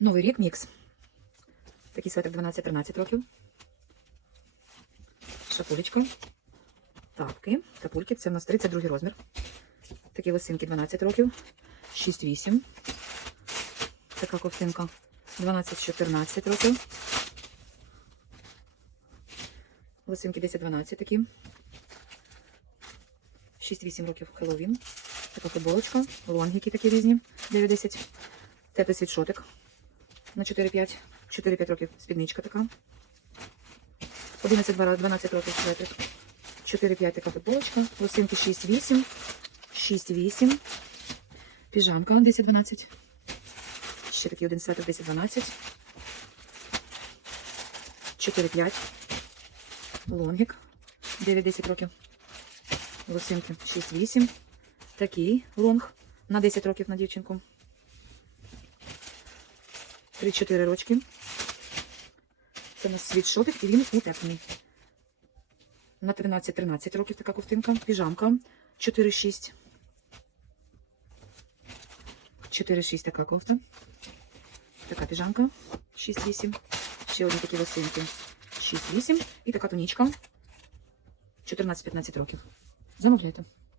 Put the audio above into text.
Новий рік мікс. Такий светр 12-13 років. Шапулечка. Тапки. Капульки. Це в нас 32 розмір. Такі лосинки 12 років. 6-8. Така ковтинка 12-14 років. Лосинки 10-12 такі. 6-8 років Хеллоуін. Така футболочка. Лонгіки такі різні. 9-10. Теплий світшотик на 4-5. 4-5 років спідничка така. 11-12 років светрик. 4-5 така футболочка. Лосинки 6-8. 6-8. Піжамка 10-12. Ще такий один светр 10-12. 4-5. Лонгік 9-10 років. Лосинки 6-8. Такий лонг на 10 років на дівчинку. 3-4 рочки. Це у нас світшотик і він утеплений. На 13-13 років така ковтинка. Піжамка 4-6. 4-6 така кофта. Така піжамка 6-8. Ще одні такі лосинки. 6-8. І така тонічка 14-15 років. Замовляйте.